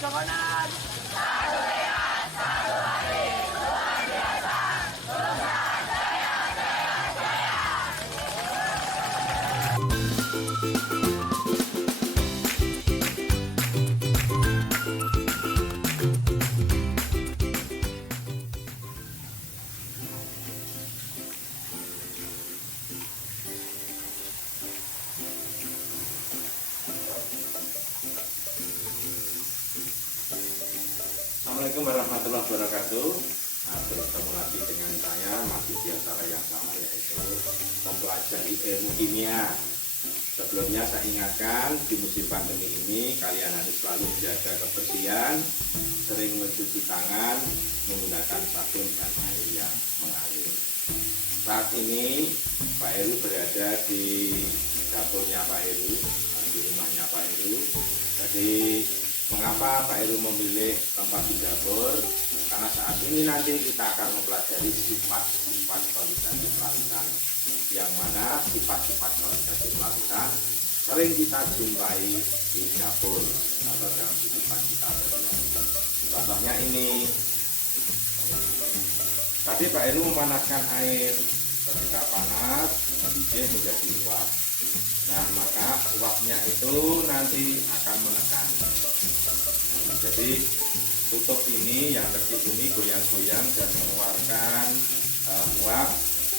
Cokonan. Assalamualaikum warahmatullahi wabarakatuh. Bertemu lagi dengan saya masih di acara yang sama, yaitu mempelajari ilmu kimia. Sebelumnya saya ingatkan, di musim pandemi ini kalian harus selalu menjaga kebersihan, sering mencuci tangan menggunakan sabun dan air yang mengalir. Saat ini Pak Heru berada di dapurnya Pak Heru, di rumahnya Pak Heru. Jadi mengapa Pak Heru memilih tempat di dapur? Karena saat ini nanti kita akan mempelajari sifat-sifat kualitatif larutan, yang mana sifat-sifat kualitatif larutan sering kita jumpai di dapur atau dalam kehidupan kita sehari-hari. Contohnya ini, tadi Pak Heru memanaskan air. Ketika panas, mendidih menjadi uap. Nah, maka uapnya itu nanti akan menekan. Jadi tutup ini yang kecil ini goyang-goyang dan mengeluarkan uap.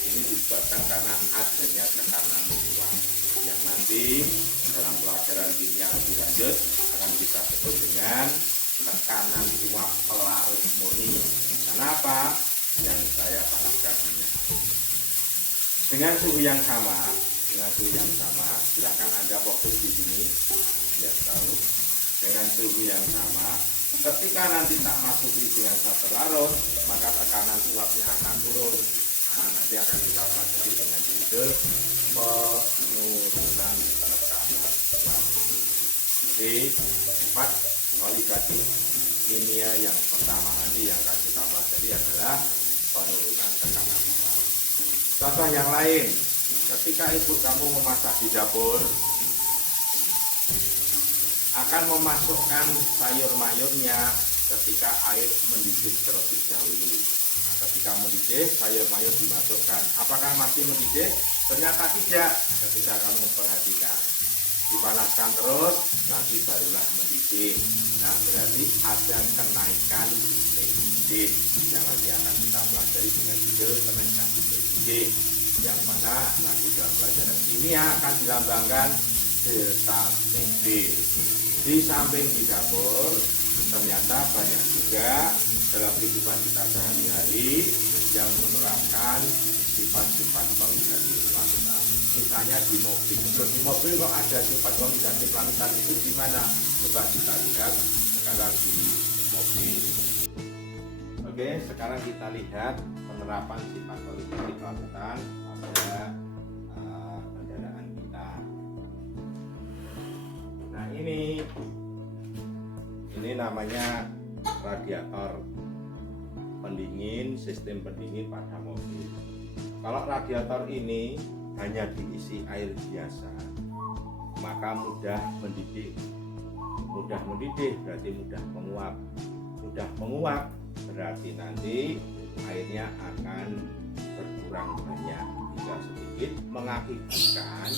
Ini disebabkan karena adanya tekanan uap yang nanti dalam pelajaran kimia lebih lanjut akan kita sebut dengan tekanan uap pelarut murni. Kenapa? Yang saya panaskan minyak. Dengan suhu yang sama, silakan Anda fokus di sini biar tahu. Dengan suhu yang sama, ketika nanti tak masuk dengan satu larut, maka tekanan uapnya akan turun. Nah, nanti akan kita pelajari dengan judul penurunan tekanan uap. Jadi, sifat kualitatif kimia yang pertama nanti yang akan kita pelajari adalah penurunan tekanan uap. Contoh yang lain, ketika ibu kamu memasak di dapur, akan memasukkan sayur-mayurnya ketika air mendidih terlebih dahulu. Nah, ketika mendidih, sayur-mayur dimasukkan. Apakah masih mendidih? Ternyata tidak. Ketika kamu perhatikan, dipanaskan terus, nanti barulah mendidih. Nah, berarti ada kenaikan titik didih yang nanti akan kita pelajari dengan judul kenaikan titik didih, yang mana nanti dalam pelajaran kimia akan dilambangkan delta T. Di samping di dapur, ternyata banyak juga dalam kehidupan kita sehari-hari yang menerapkan sifat-sifat kualitatif larutan. Misalnya di mobil. Di mobil kok ada sifat kualitatif larutan itu di mana? Coba kita lihat sekarang di mobil. Oke, sekarang kita lihat penerapan sifat kualitatif larutan pada kendaraan kita. Nah, ini namanya radiator pendingin, sistem pendingin pada mobil. Kalau radiator ini hanya diisi air biasa, maka mudah mendidih. Mudah mendidih berarti mudah menguap. Mudah menguap berarti nanti airnya akan berkurang banyak, bisa sedikit, mengakibatkan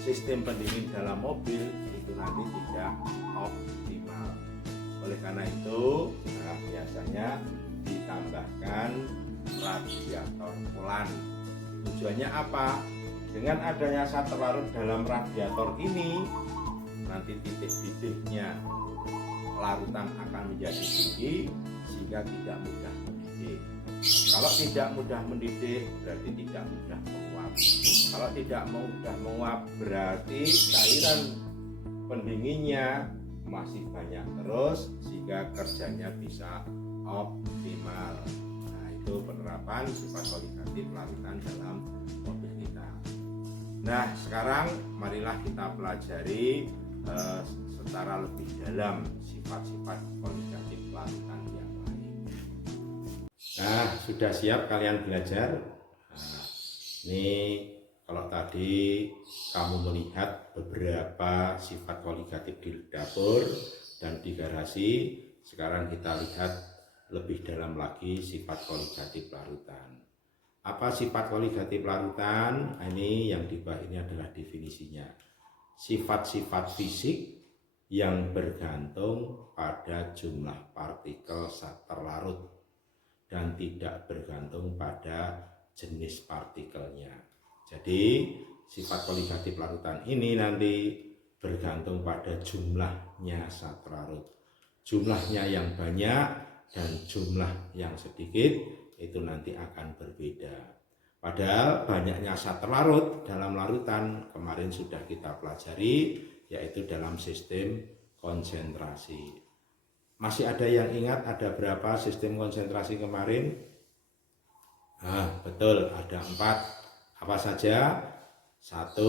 sistem pendingin dalam mobil itu nanti tidak optimal. Oleh karena itu, biasanya ditambahkan radiator pelan. Tujuannya apa? Dengan adanya satu larut dalam radiator ini, nanti titik didihnya larutan akan menjadi tinggi sehingga tidak mudah mendidih. Kalau tidak mudah mendidih berarti tidak mudah menguap. Kalau tidak mudah menguap berarti cairan pendinginnya masih banyak terus sehingga kerjanya bisa optimal. Nah, itu penerapan sifat kualitatif larutan dalam mobil kita. Nah, sekarang marilah kita pelajari secara lebih dalam sifat-sifat kualitatif larutan yang lain. Nah, sudah siap kalian belajar? Nah, ini kalau tadi kamu melihat beberapa sifat kualitatif di dapur, Dan di garasi sekarang kita lihat lebih dalam lagi sifat koligatif larutan. Apa sifat koligatif larutan? Ini yang di bawah ini adalah definisinya. Sifat-sifat fisik yang bergantung pada jumlah partikel saat terlarut dan tidak bergantung pada jenis partikelnya. Jadi sifat koligatif larutan ini nanti bergantung pada jumlahnya saat larut. Jumlahnya yang banyak dan jumlah yang sedikit itu nanti akan berbeda. Padahal banyaknya zat terlarut dalam larutan kemarin sudah kita pelajari, yaitu dalam sistem konsentrasi. Masih ada yang ingat ada berapa sistem konsentrasi kemarin? Betul, ada 4. Apa saja? 1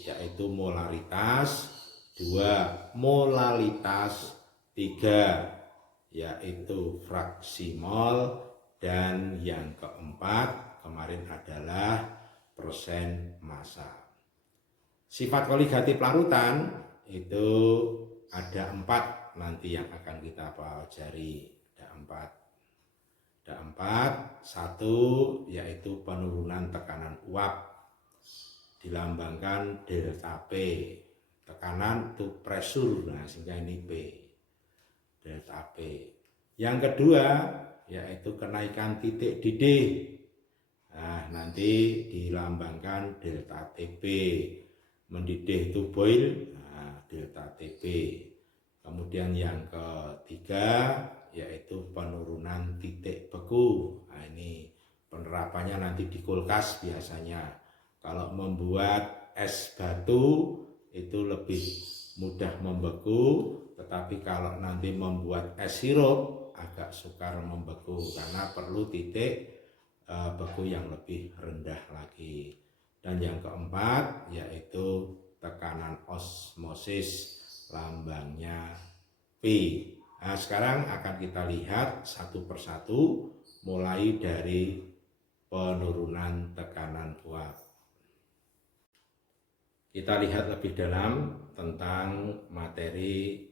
yaitu molaritas, 2 molalitas, 3 yaitu fraksi mol, dan yang keempat kemarin adalah persen massa. Sifat koligatif larutan itu ada 4 nanti yang akan kita pelajari. Ada 4. 1 yaitu penurunan tekanan uap, dilambangkan delta P. Tekanan itu pressure, nah sehingga ini P, delta P. Yang kedua yaitu kenaikan titik didih, nah nanti dilambangkan delta TP. Mendidih itu boil, nah delta TP. Kemudian yang ketiga yaitu penurunan titik beku. Nah ini penerapannya nanti di kulkas biasanya. Kalau membuat es batu itu lebih mudah membeku, tetapi kalau nanti membuat es sirup agak sukar membeku karena perlu titik beku yang lebih rendah lagi. Dan yang keempat yaitu tekanan osmosis, lambangnya P. Nah, sekarang akan kita lihat satu persatu mulai dari penurunan tekanan uap. Kita lihat lebih dalam tentang materi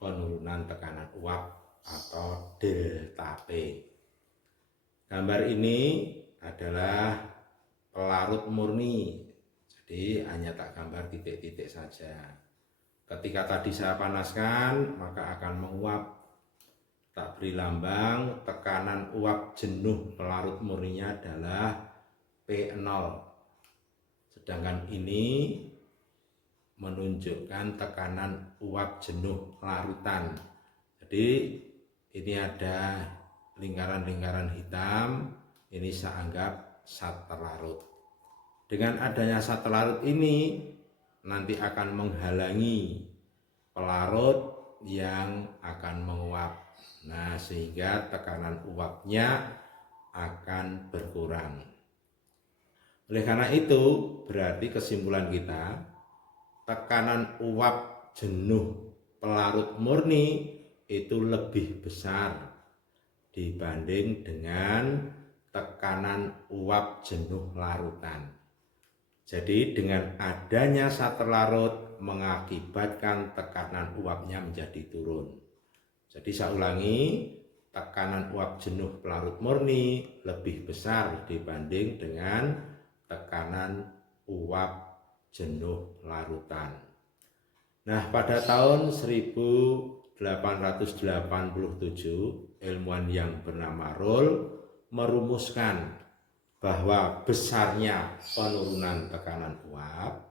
penurunan tekanan uap atau delta P. Gambar ini adalah pelarut murni, jadi hanya tak gambar titik-titik saja. Ketika tadi saya panaskan maka akan menguap. Tak beri lambang, tekanan uap jenuh pelarut murninya adalah P0. Sedangkan ini menunjukkan tekanan uap jenuh larutan. Jadi ini ada lingkaran-lingkaran hitam, ini saya anggap zat terlarut. Dengan adanya zat terlarut ini nanti akan menghalangi pelarut yang akan menguap. Nah, sehingga tekanan uapnya akan berkurang. Oleh karena itu, berarti kesimpulan kita, tekanan uap jenuh pelarut murni itu lebih besar dibanding dengan tekanan uap jenuh larutan. Jadi dengan adanya zat terlarut mengakibatkan tekanan uapnya menjadi turun. Jadi saya ulangi, tekanan uap jenuh pelarut murni lebih besar dibanding dengan tekanan uap jenuh larutan. Nah, pada tahun 1887 ilmuwan yang bernama Rolle merumuskan bahwa besarnya penurunan tekanan uap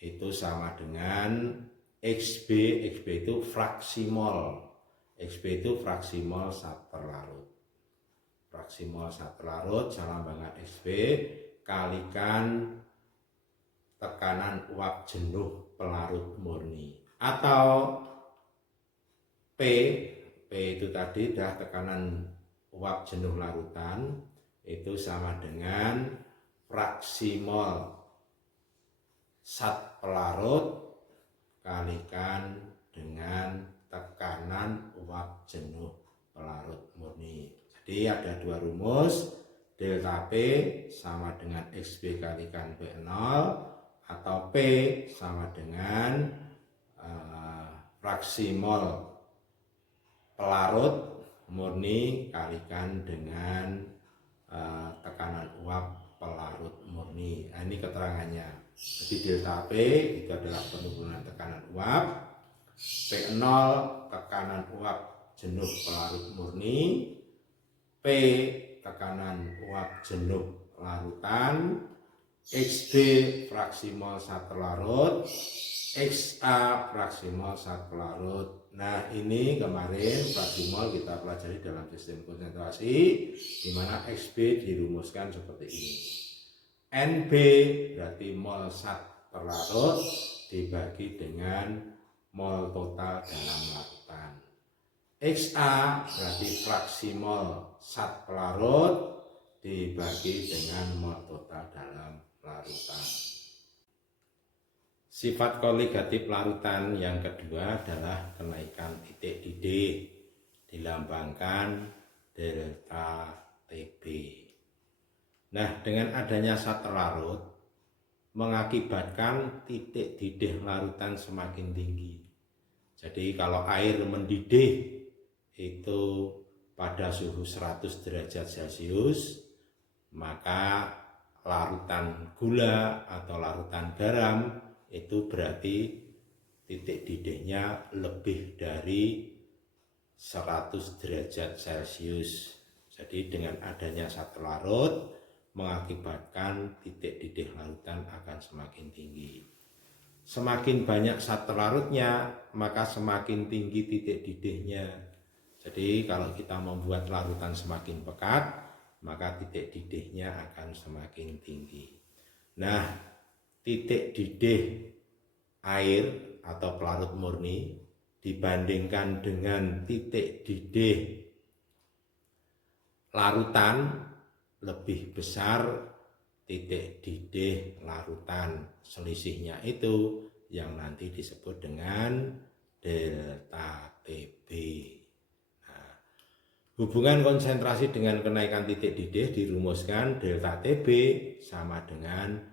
itu sama dengan XB. XB itu fraksi mol. XB itu fraksi mol zat terlarut. Fraksi mol zat terlarut lambangnya XB kalikan tekanan uap jenuh pelarut murni, atau P itu tadi dah tekanan uap jenuh larutan itu sama dengan fraksi mol zat pelarut kalikan dengan tekanan uap jenuh pelarut murni. Jadi ada dua rumus, delta P sama dengan XB kalikan P0, atau P sama dengan fraksi mol pelarut murni kalikan dengan tekanan uap pelarut murni. Nah, ini keterangannya. Jadi delta P itu adalah penurunan tekanan uap, P0 tekanan uap jenuh pelarut murni, P tekanan uap jenuh larutan, XB fraksi mol zat pelarut, XA fraksi mol zat pelarut. Nah, ini kemarin fraksi mol kita pelajari dalam sistem konsentrasi, di mana XB dirumuskan seperti ini. NB berarti mol zat pelarut dibagi dengan mol total dalam larutan. XA berarti fraksi mol zat pelarut dibagi dengan mol total dalam larutan. Sifat koligatif larutan yang kedua adalah kenaikan titik didih, dilambangkan delta TB. Nah, dengan adanya zat larut mengakibatkan titik didih larutan semakin tinggi. Jadi kalau air mendidih itu pada suhu 100 derajat Celcius, maka larutan gula atau larutan garam itu berarti titik didihnya lebih dari 100 derajat Celcius. Jadi dengan adanya zat larut mengakibatkan titik didih larutan akan semakin tinggi. Semakin banyak zat larutnya, maka semakin tinggi titik didihnya. Jadi kalau kita membuat larutan semakin pekat, maka titik didihnya akan semakin tinggi. Nah, titik didih air atau pelarut murni dibandingkan dengan titik didih larutan lebih besar titik didih larutan. Selisihnya itu yang nanti disebut dengan delta TB. Nah, hubungan konsentrasi dengan kenaikan titik didih dirumuskan delta TB sama dengan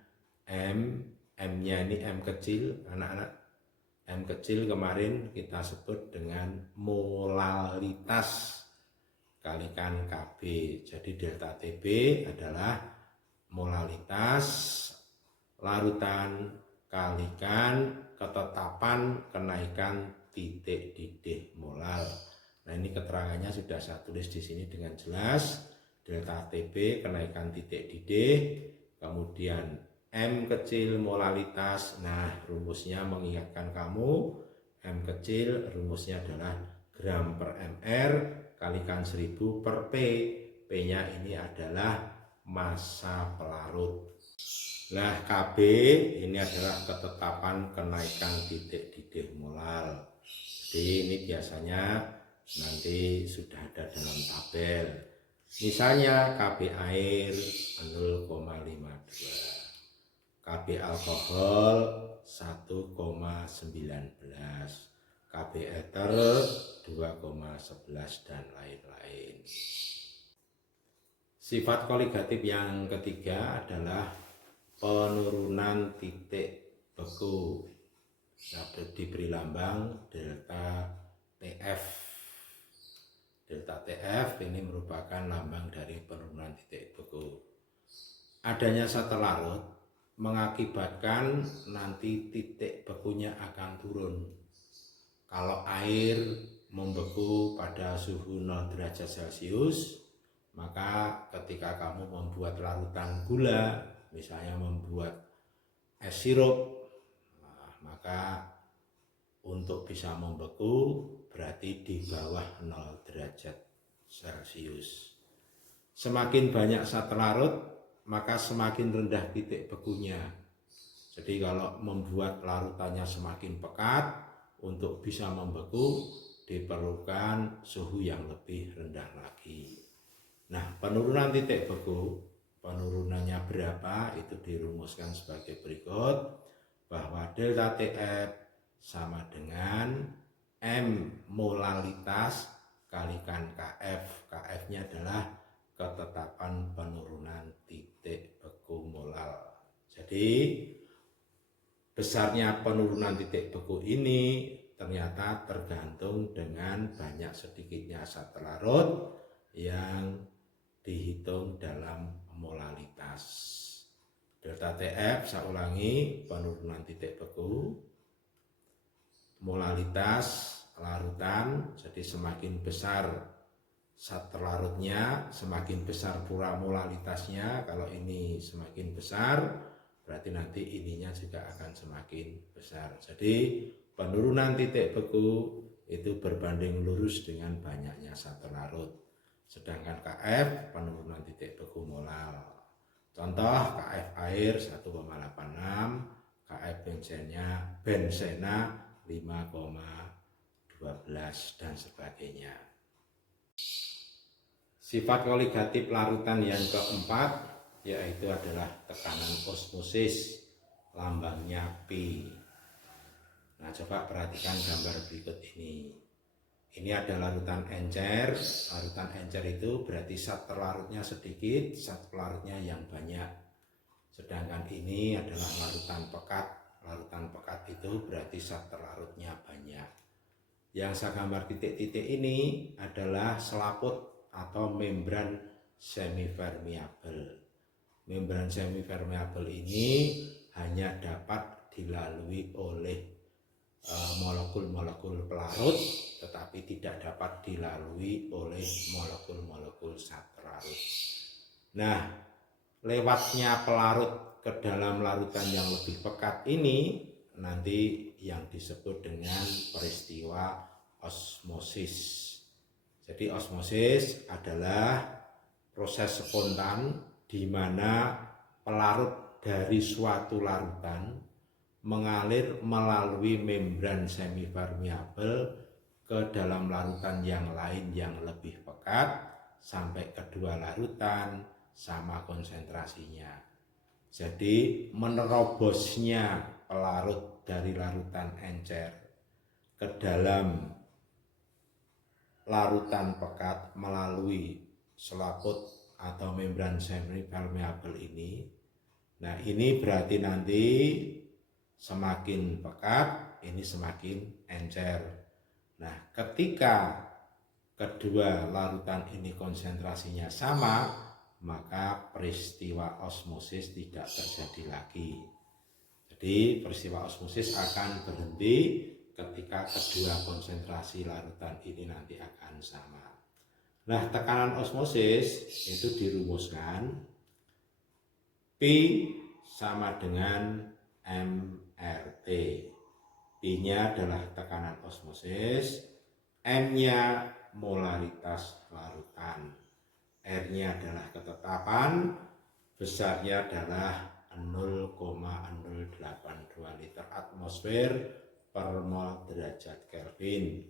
M-nya ini M kecil, anak-anak. M kecil kemarin kita sebut dengan molalitas kalikan KB. Jadi delta TB adalah molalitas larutan kalikan ketetapan kenaikan titik didih molal. Nah, ini keterangannya sudah saya tulis di sini dengan jelas. Delta TB kenaikan titik didih, kemudian M kecil molalitas. Nah, rumusnya mengingatkan kamu, M kecil rumusnya adalah gram per mr kalikan 1000 per P. P-nya ini adalah massa pelarut. Nah, KB ini adalah ketetapan kenaikan titik didih molal. Jadi ini biasanya nanti sudah ada dalam tabel. Misalnya KB air 0,52. KB alkohol 1,19, KB eter 2,11 dan lain-lain. Sifat koligatif yang ketiga adalah penurunan titik beku. Diberi lambang delta TF. Delta TF ini merupakan lambang dari penurunan titik beku. Adanya zat larut mengakibatkan nanti titik bekunya akan turun. Kalau air membeku pada suhu 0 derajat Celcius, maka ketika kamu membuat larutan gula, misalnya membuat es sirup, maka untuk bisa membeku berarti di bawah 0 derajat Celcius. Semakin banyak zat larut, maka semakin rendah titik bekunya. Jadi kalau membuat larutannya semakin pekat, untuk bisa membeku diperlukan suhu yang lebih rendah lagi. Nah, penurunan titik beku, penurunannya berapa itu dirumuskan sebagai berikut, bahwa delta TF sama dengan M molalitas kalikan KF. KF-nya adalah ketetapan penurunan titik beku molal. Jadi besarnya penurunan titik beku ini ternyata tergantung dengan banyak sedikitnya zat pelarut yang dihitung dalam molalitas. Delta TF, saya ulangi, penurunan titik beku, molalitas larutan, jadi semakin besar zat terlarutnya, semakin besar pula molalitasnya. Kalau ini semakin besar, berarti nanti ininya juga akan semakin besar. Jadi penurunan titik beku itu berbanding lurus dengan banyaknya zat terlarut. Sedangkan KF penurunan titik beku molal. Contoh KF air 1,86, KF bensena 5,12 dan sebagainya. Sifat koligatif larutan yang keempat yaitu adalah tekanan osmosis, lambangnya P. Nah, coba perhatikan gambar berikut ini. Ini ada larutan encer. Larutan encer itu berarti zat terlarutnya sedikit, zat pelarutnya yang banyak. Sedangkan ini adalah larutan pekat. Larutan pekat itu berarti zat terlarutnya banyak. Yang saya gambar titik-titik ini adalah selaput atau membran semipermeabel. Membran semipermeabel ini hanya dapat dilalui oleh molekul-molekul pelarut, tetapi tidak dapat dilalui oleh molekul-molekul zat terlarut. Nah, lewatnya pelarut ke dalam larutan yang lebih pekat ini nanti yang disebut dengan peristiwa osmosis. Jadi osmosis adalah proses spontan di mana pelarut dari suatu larutan mengalir melalui membran semipermeabel ke dalam larutan yang lain yang lebih pekat sampai kedua larutan sama konsentrasinya. Jadi menerobosnya pelarut dari larutan encer ke dalam larutan pekat melalui selaput atau membran semipermeabel ini. Nah, ini berarti nanti semakin pekat, ini semakin encer. Nah, ketika kedua larutan ini konsentrasinya sama, maka peristiwa osmosis tidak terjadi lagi. Jadi peristiwa osmosis akan berhenti ketika kedua konsentrasi larutan ini nanti akan sama. Nah, tekanan osmosis itu dirumuskan P sama dengan MRT. P-nya adalah tekanan osmosis, M-nya molaritas larutan, R-nya adalah ketetapan, besarnya adalah 0,082 liter atmosfer per mol derajat Kelvin.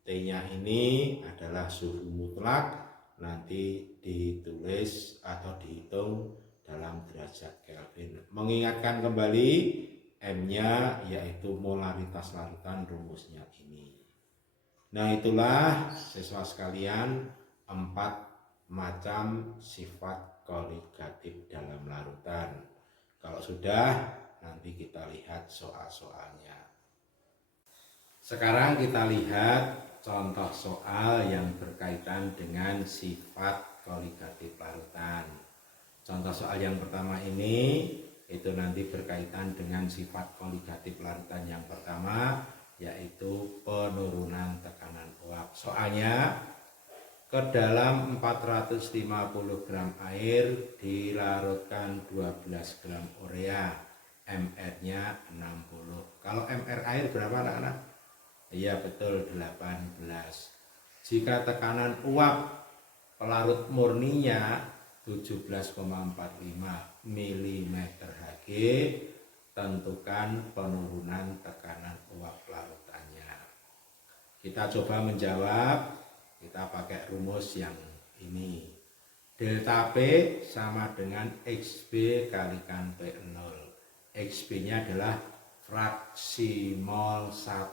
T-nya ini adalah suhu mutlak, nanti ditulis atau dihitung dalam derajat Kelvin. Mengingatkan kembali, M-nya yaitu molaritas larutan, rumusnya ini. Nah, itulah siswa sekalian 4 macam sifat koligatif dalam larutan. Kalau sudah, nanti kita lihat soal-soalnya. Sekarang kita lihat contoh soal yang berkaitan dengan sifat koligatif larutan. Contoh soal yang pertama ini itu nanti berkaitan dengan sifat koligatif larutan yang pertama, yaitu penurunan tekanan uap. Soalnya, ke dalam 450 gram air dilarutkan 12 gram urea, MR-nya 60. Kalau MR air berapa anak-anak? Iya betul, 18. Jika tekanan uap pelarut murninya 17,45 mm Hg, tentukan penurunan tekanan uap larutannya. Kita coba menjawab. Kita pakai rumus yang ini. Delta P sama dengan XB kalikan P0. XB-nya adalah fraksi mol zat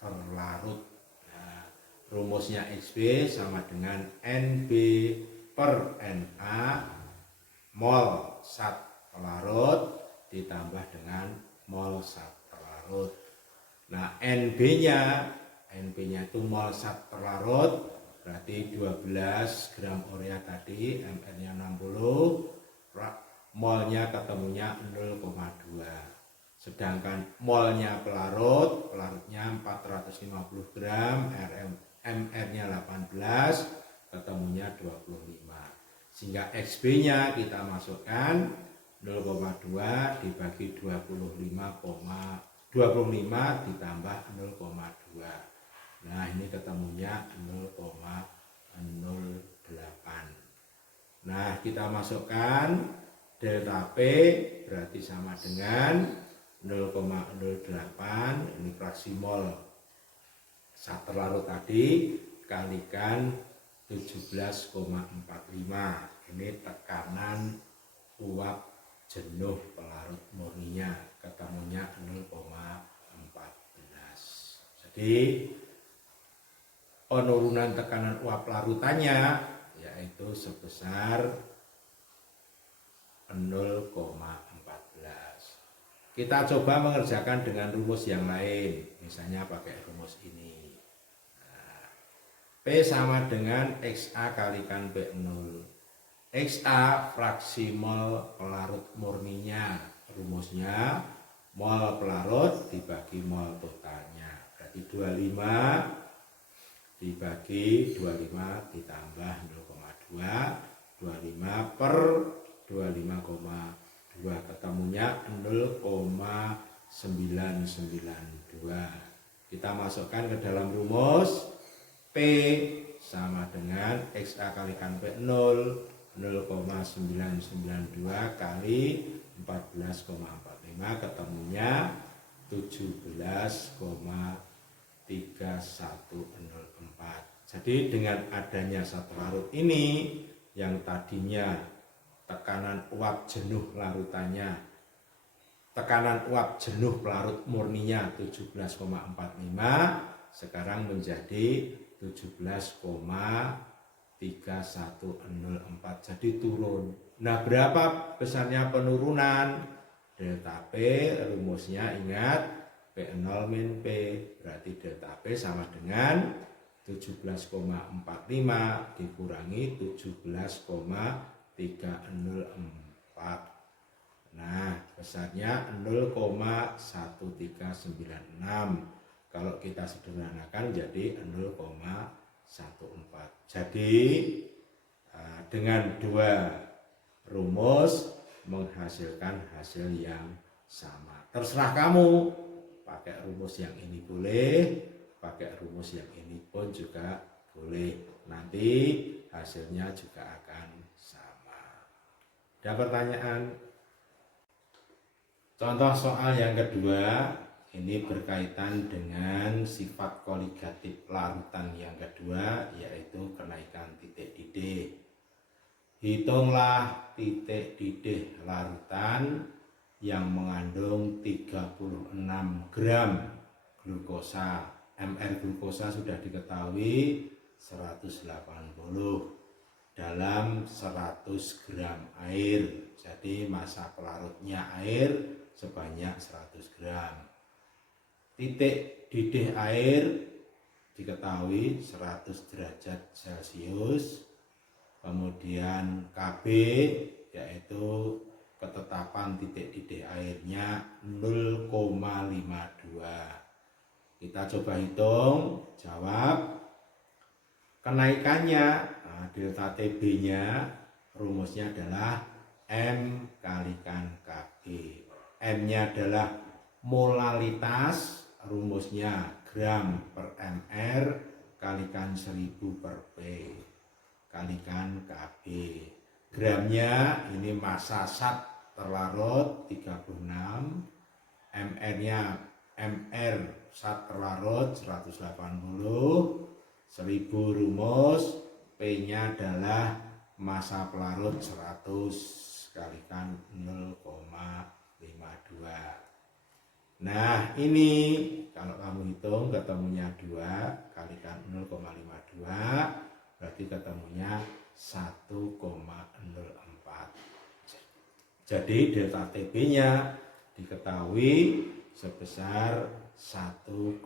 terlarut. Nah, rumusnya XB sama dengan NB per NA mol zat pelarut ditambah dengan mol zat terlarut. Nah, NB-nya itu mol zat terlarut, berarti 12 gram urea tadi, MR-nya 60, molnya ketemunya 0,2. Sedangkan molnya pelarutnya 450 gram, MR-nya 18, ketemunya 25. Sehingga XB-nya kita masukkan 0,2 dibagi 25 ditambah 0,2. Nah, ini ketemunya 0,08. Nah, kita masukkan delta P berarti sama dengan 0,08, ini fraksi mol zat terlarut tadi, kalikan 17,45. Ini tekanan uap jenuh pelarut murninya, ketemunya 0,14. Jadi penurunan tekanan uap larutannya yaitu sebesar 0,14. Kita coba mengerjakan dengan rumus yang lain, misalnya pakai rumus ini. Nah, P sama dengan XA kalikan P0. XA fraksi mol pelarut murninya, rumusnya mol pelarut dibagi mol totalnya, berarti 25 dibagi 25 ditambah 0,2, 25 per 25,2, ketemunya 0,992. Kita masukkan ke dalam rumus, P sama dengan XA kalikan P0, 0,992 kali 14,45, ketemunya 17,3104. Jadi dengan adanya zat larut ini yang tadinya tekanan uap jenuh larutannya, tekanan uap jenuh pelarut murninya 17,45, sekarang menjadi 17,3104, jadi turun. Nah, berapa besarnya penurunan? Delta P rumusnya ingat P0 min P, berarti delta P sama dengan 17,45 dikurangi 17,304. Nah, besarnya 0,1396. Kalau kita sederhanakan jadi 0,14. Jadi dengan dua rumus menghasilkan hasil yang sama. Terserah kamu, pakai rumus yang ini boleh, pakai rumus yang ini pun juga boleh. Nanti hasilnya juga akan sama. Ada pertanyaan? Contoh soal yang kedua, ini berkaitan dengan sifat koligatif larutan yang kedua, yaitu kenaikan titik didih. Hitunglah titik didih larutan yang mengandung 36 gram glukosa. MR glukosa sudah diketahui 180 dalam 100 gram air. Jadi massa pelarutnya air sebanyak 100 gram. Titik didih air diketahui 100 derajat Celcius. Kemudian KB yaitu ketetapan titik didih airnya 0,52. Kita coba hitung, jawab. Kenaikannya, delta TB-nya rumusnya adalah M kalikan KB. M-nya adalah molalitas, rumusnya gram per mr kalikan 1000 per P kalikan KB. Gramnya ini massa zat terlarut 36, mr-nya mr zat terlarut 180, 1000 rumus, P-nya adalah massa pelarut 100 kalikan 0,52. Nah, ini kalau kamu hitung ketemunya 2 kalikan 0,52, berarti ketemunya 1,04. Jadi delta TB-nya diketahui sebesar 1,04.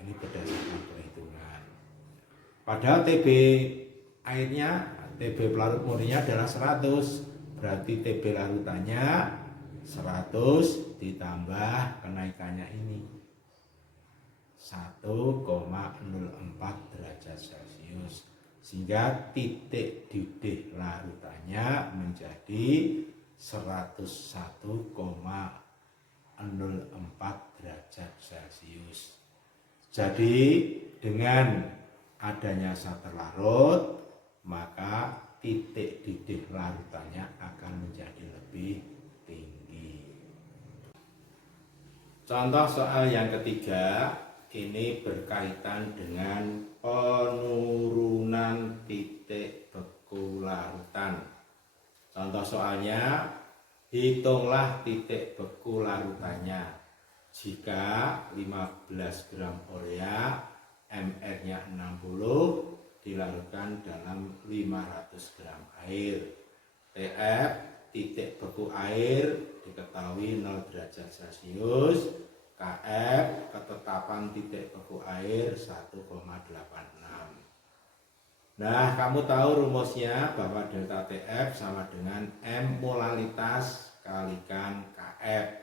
Ini berdasarkan perhitungan. Padahal TB airnya, TB pelarut murninya adalah 100. Berarti TB larutannya 100 ditambah kenaikannya ini 1,04 derajat Celcius, sehingga titik didih larutannya menjadi 101,04 derajat Celcius. Jadi dengan adanya sater larut, maka titik didih larutannya akan menjadi lebih tinggi. Contoh soal yang ketiga, ini berkaitan dengan penurunan titik beku larutan. Contoh soalnya, hitunglah titik beku larutannya. Jika 15 gram urea, MR-nya 60, dilarutkan dalam 500 gram air. TF, titik beku air, diketahui 0 derajat Celcius. KF, ketetapan titik beku air 1,86. Nah, kamu tahu rumusnya bahwa delta TF sama dengan M molalitas kalikan KF.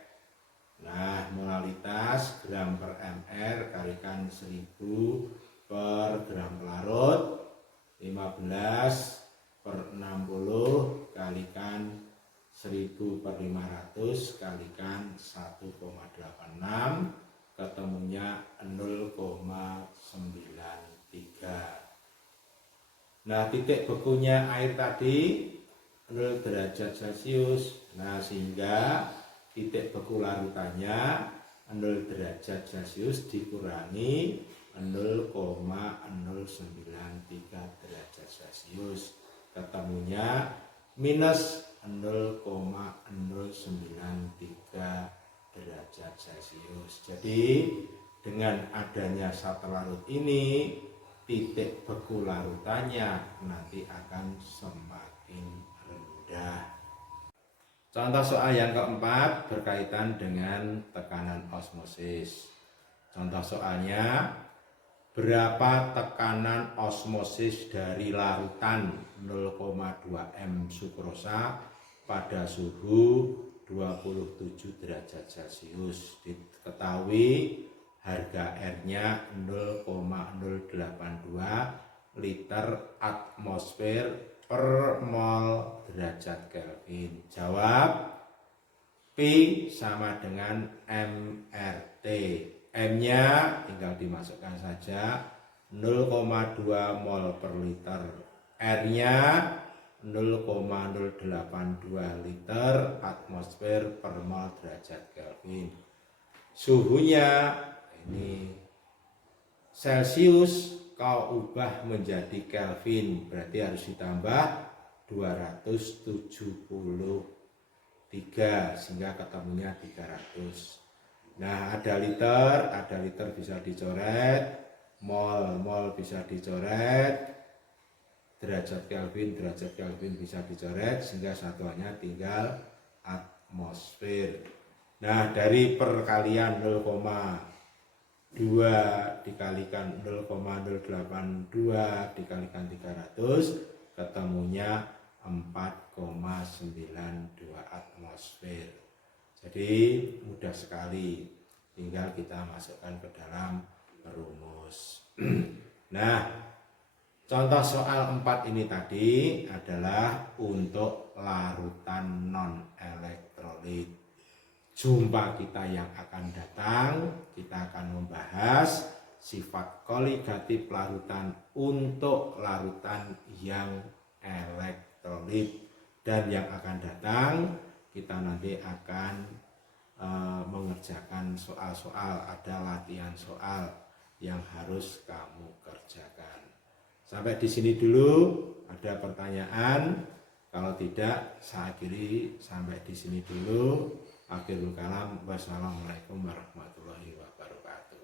Nah, molalitas gram per mr kalikan 1000 per gram pelarut, 15 per 60 kalikan 1000 per 500 kalikan 1,86, ketemunya 0,93. Nah, titik bekunya air tadi 0 derajat Celcius. Nah, sehingga titik beku larutannya 0 derajat Celcius dikurangi 0,093 derajat Celcius, ketemunya minus 0,093 derajat Celcius. Jadi dengan adanya sater larut ini, titik beku larutannya nanti akan semakin rendah. Contoh soal yang keempat berkaitan dengan tekanan osmosis. Contoh soalnya, berapa tekanan osmosis dari larutan 0,2 M sukrosa pada suhu 27 derajat Celcius? Diketahui harga R-nya 0,082 liter atmosfer per mol derajat Kelvin. Jawab, P sama dengan MRT. M-nya tinggal dimasukkan saja 0,2 mol per liter. R-nya 0,082 liter atmosfer per mol derajat Kelvin. Suhunya ini Celcius kau ubah menjadi Kelvin, berarti harus ditambah 273 sehingga ketemunya 300. Nah, ada liter bisa dicoret, mol bisa dicoret, derajat Kelvin bisa dicoret, sehingga satuannya tinggal atmosfer. Nah, dari perkalian 0,2 dikalikan 0,082 dikalikan 300, ketemunya 4,92 atmosfer. Jadi mudah sekali, tinggal kita masukkan ke dalam rumus. Nah, contoh soal 4 ini tadi adalah untuk larutan non-elektrolit. Jumpa kita yang akan datang, kita akan membahas sifat koligatif larutan untuk larutan yang elektrolit. Dan yang akan datang, kita nanti akan mengerjakan soal-soal, ada latihan soal yang harus kamu kerjakan. Sampai di sini dulu. Ada pertanyaan? Kalau tidak, saya akhiri sampai di sini dulu. Akhirul kalam, wassalamualaikum warahmatullahi wabarakatuh.